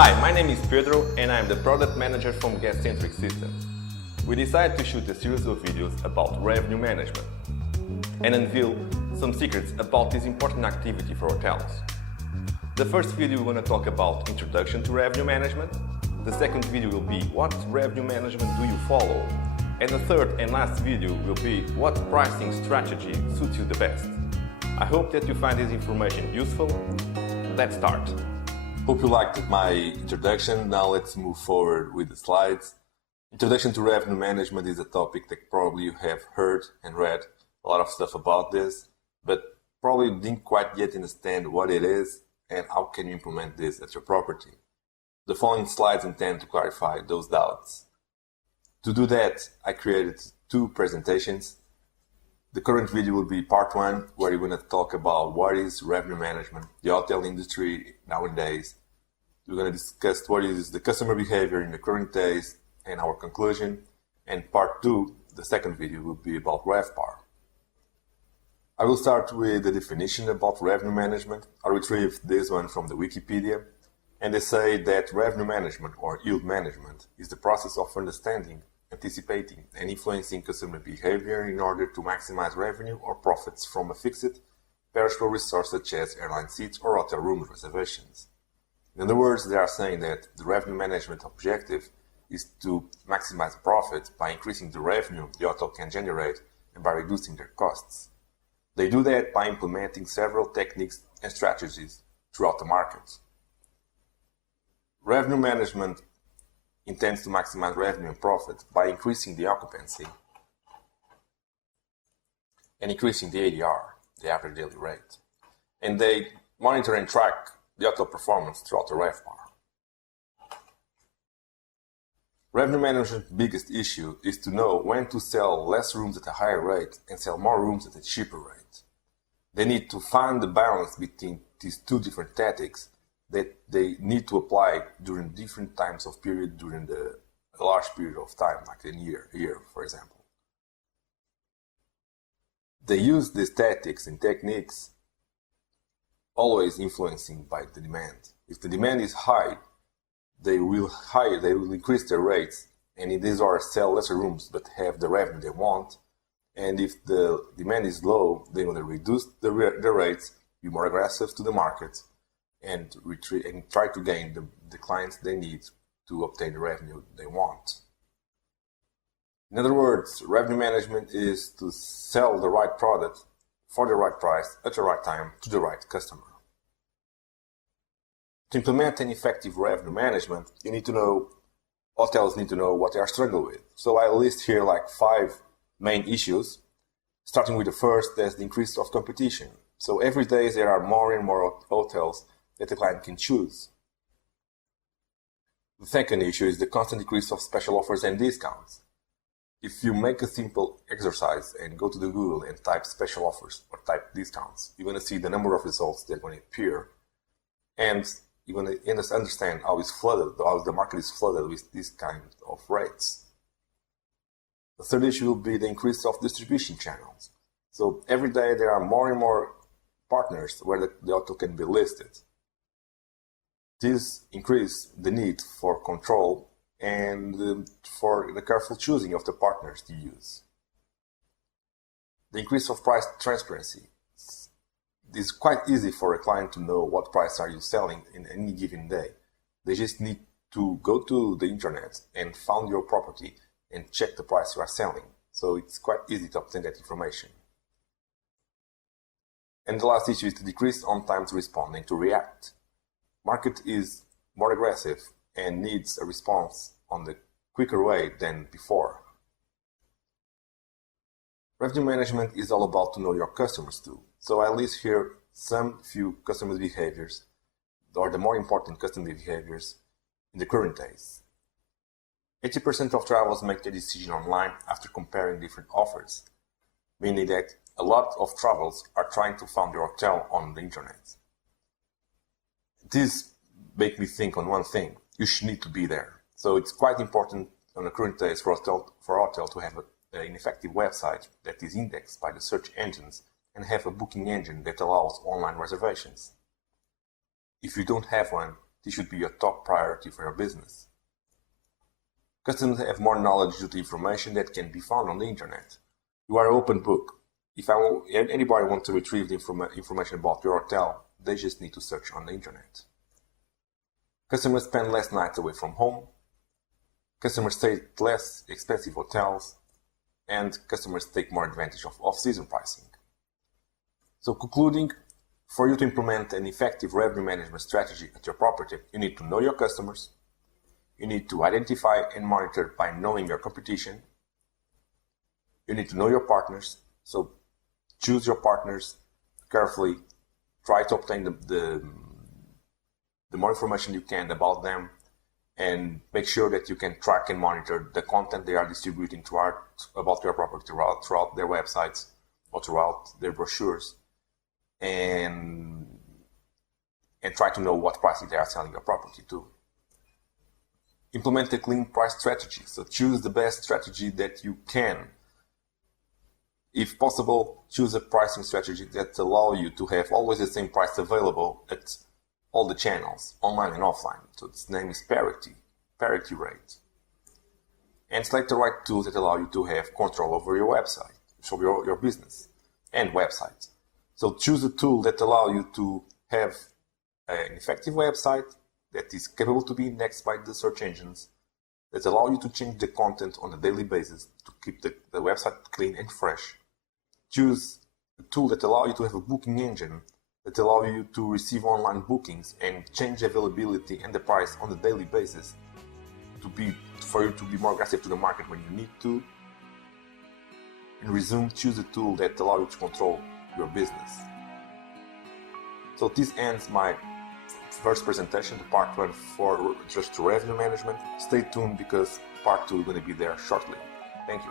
Hi, my name is Pedro and I am the Product Manager from GuestCentric Systems. We decided to shoot a series of videos about revenue management and unveil some secrets about this important activity for hotels. The first video we're going to talk about introduction to revenue management. The second video will be what revenue management do you follow? And the third and last video will be what pricing strategy suits you the best. I hope that you find this information useful. Let's start. Hope you liked my introduction. Now let's move forward with the slides. Introduction to revenue management is a topic that probably you have heard and read a lot of stuff about this, but probably didn't quite yet understand what it is and how can you implement this at your property. The following slides intend to clarify those doubts. To do that, I created two presentations. The current video will be part one, where you're going to talk about what is revenue management, the hotel industry nowadays. We're going to discuss what is the customer behavior in the current days and our conclusion. And part two, the second video, will be about RevPAR. I will start with the definition about revenue management. I retrieved this one from the Wikipedia, and they say that revenue management or yield management is the process of understanding, anticipating and influencing customer behavior in order to maximize revenue or profits from a fixed, perishable resource such as airline seats or hotel room reservations. In other words, they are saying that the revenue management objective is to maximize profit by increasing the revenue the hotel can generate and by reducing their costs. They do that by implementing several techniques and strategies throughout the market. Revenue management intends to maximize revenue and profit by increasing the occupancy and increasing the ADR, the average daily rate. And they monitor and track the hotel performance throughout the RevPAR. Revenue management's biggest issue is to know when to sell less rooms at a higher rate and sell more rooms at a cheaper rate. They need to find the balance between these two different tactics that they need to apply during different times of period during a large period of time, like a year, for example. They use these tactics and techniques always influencing by the demand. If the demand is high, they will increase their rates, and in this order sell lesser rooms but have the revenue they want. And if the demand is low, they will reduce the rates, be more aggressive to the market, and retreat and try to gain the clients they need to obtain the revenue they want. In other words, revenue management is to sell the right product for the right price at the right time to the right customer. To implement an effective revenue management, hotels need to know what they are struggling with. So I list here like 5 main issues, starting with the first, that's the increase of competition. So every day there are more and more hotels that the client can choose. The second issue is the constant decrease of special offers and discounts. If you make a simple exercise and go to the Google and type special offers or type discounts, you're going to see the number of results that are going to appear, and you're going to understand how the market is flooded with these kind of rates. The third issue will be the increase of distribution channels. So every day there are more and more partners where the hotel can be listed. This increases the need for control and for the careful choosing of the partners to use. The increase of price transparency. It is quite easy for a client to know what price are you selling in any given day. They just need to go to the internet and find your property and check the price you are selling. So it's quite easy to obtain that information. And the last issue is the decrease on time to respond and to react. Market is more aggressive and needs a response on the quicker way than before. Revenue management is all about to know your customers too. So I list here some few customer behaviors, or the more important customer behaviors in the current days. 80% of travelers make their decision online after comparing different offers, meaning that a lot of travelers are trying to find their hotel on the internet. This makes me think on one thing: you should need to be there. So it's quite important on the current days for hotel to have an effective website that is indexed by the search engines and have a booking engine that allows online reservations. If you don't have one, this should be a top priority for your business. Customers have more knowledge due to information that can be found on the internet. You are an open book. If anybody wants to retrieve the information about your hotel, they just need to search on the internet. Customers spend less nights away from home. Customers stay at less expensive hotels. And customers take more advantage of off-season pricing. So concluding, for you to implement an effective revenue management strategy at your property, you need to know your customers. You need to identify and monitor by knowing your competition. You need to know your partners. So choose your partners carefully. Try to obtain the more information you can about them, and make sure that you can track and monitor the content they are distributing about your property throughout their websites or throughout their brochures, and try to know what pricing they are selling your property to. Implement a clean price strategy. So choose the best strategy that you can. If possible, choose a pricing strategy that allows you to have always the same price available at all the channels, online and offline. So its name is parity rate. And select the right tools that allow you to have control over your website, so your business and website. So choose a tool that allows you to have an effective website that is capable to be indexed by the search engines, that allow you to change the content on a daily basis to keep the website clean and fresh. Choose a tool that allows you to have a booking engine that allow you to receive online bookings and change the availability and the price on a daily basis for you to be more aggressive to the market when you need to. And resume, choose a tool that allows you to control your business. So this ends my first presentation, the part 1 for just revenue management. Stay tuned because part 2 is going to be there shortly. Thank you.